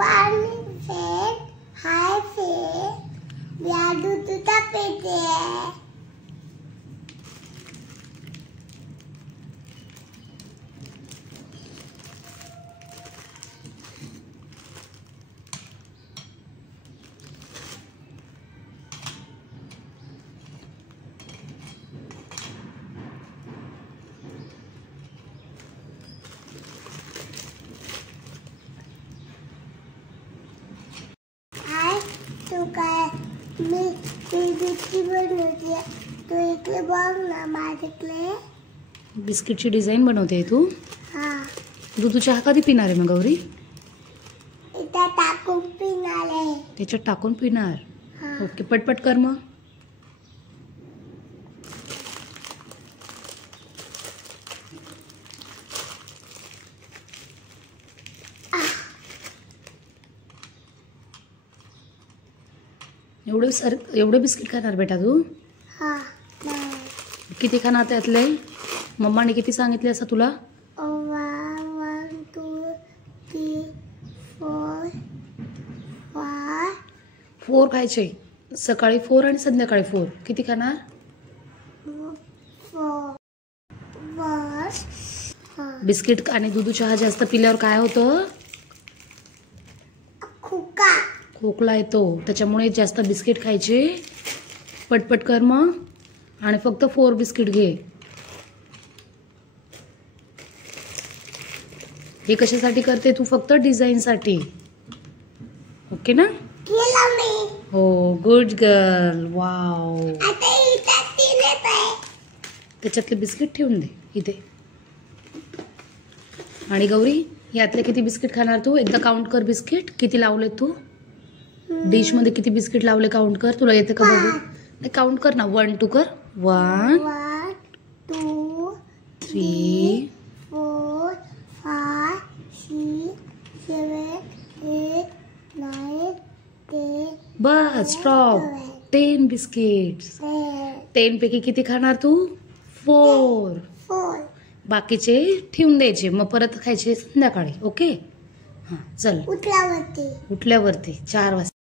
One said, "Hi, Faith. We are to the picture." तो काय मी biscuit बनवते तो इकडे बघ ना माझ्याकडे बिस्किटची डिझाईन बनवते तू. हां तू चहा कधी पिणार आहे मग गौरी? इथं टाकून पिणार आहे. त्याच्यात टाकून पिणार. हां ओके पटपट कर मग. एवढे बिस्किट खाणार बेटा तू? हां किती खाणार त्यातले? मम्माने किती सांगितले असं तुला? 1 2 3 4 5 4 खायचे. सकाळी 4 आणि संध्याकाळी 4. किती खाणार? 4 1 बिस्किट आणि दूध चहा जास्त पिल्यावर काय होतं? खोकला येतो. त्याच्यामुळे जास्त बिस्किट खायचे. पटपट कर मग. आणि फक्त 4 बिस्किट घे. हे कशासाठी करते तू? फक्त डिझाईनसाठी. ओके ना? हो गुड गर्ल. वाव. त्याच्यातले बिस्किट ठेवून दे इथे. आणि गौरी यातले किती बिस्किट खाणार तू? एकदा काउंट कर बिस्किट किती लावले तू. डिश मध्ये किती बिस्किट लावले काउंट कर. तुला येते का बघू? नाही काउंट कर ना. 1 2 कर. 1 2 3 4 5 6 7 8 9 10. Bus stop. 10 बिस्किट्स. 10 पैकी किती खाणार तू? 4. बाकीचे ठेवून द्यायचे मग परत खायचे संध्याकाळी. ओके हां चल. उठल्यावरती 4 वाजता.